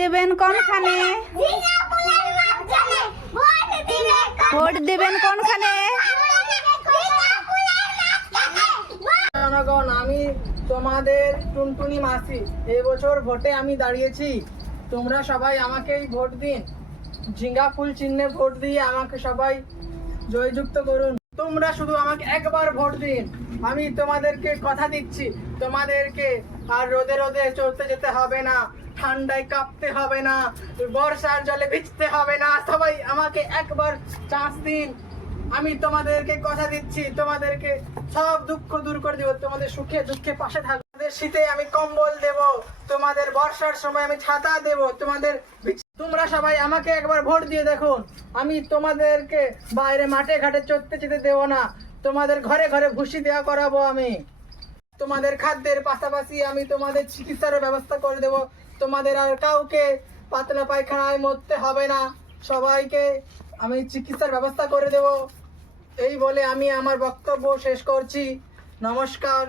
দেবেন কোনখানে? ভোট দেবেন কোনখানে? জনগণ, আমি তোমাদের টুনটুনি মাসি। এবছর ভোটে আমি দাঁড়িয়েছি, তোমরা সবাই আমাকেই ভোট দিন। ঝিঙ্গা ফুল চিহ্নে ভোট দিয়ে আমাকে সবাই জয়যুক্ত করুন। তোমরা শুধু আমাকে একবার ভোট দিন। আমি তোমাদেরকে কথা দিচ্ছি, তোমাদেরকে আর রোদে রোদে চলতে যেতে হবে না, ঠান্ডায় কাঁপতে হবে না, বর্ষার জলে ভিজতে হবে না। সবাই আমাকে একবার চান্স দিন। আমি তোমাদেরকে কথা দিচ্ছি, তোমাদেরকে সব দুঃখ দূর করে দেবো, তোমাদের সুখে দুঃখে পাশে থাকবো। তোমাদের শীতে আমি কম্বল দেব, তোমাদের বর্ষার সময় আমি ছাতা দেব, তোমরা সবাই আমাকে একবার ভোট দিয়ে দেখুন। আমি তোমাদেরকে বাইরে মাঠে ঘাটে চড়তে যেতে দেবো না, তোমাদের ঘরে ঘরে ভুসি দেওয়া করাবো। আমি তোমাদের খাদ্যের পাশাপাশি আমি তোমাদের চিকিৎসার ব্যবস্থা করে দেব। তোমাদের আর কাউকে পাতলা পায়খানায় মরতে হবে না, সবাইকে আমি চিকিৎসার ব্যবস্থা করে দেব। এই বলে আমি আমার বক্তব্য শেষ করছি। নমস্কার।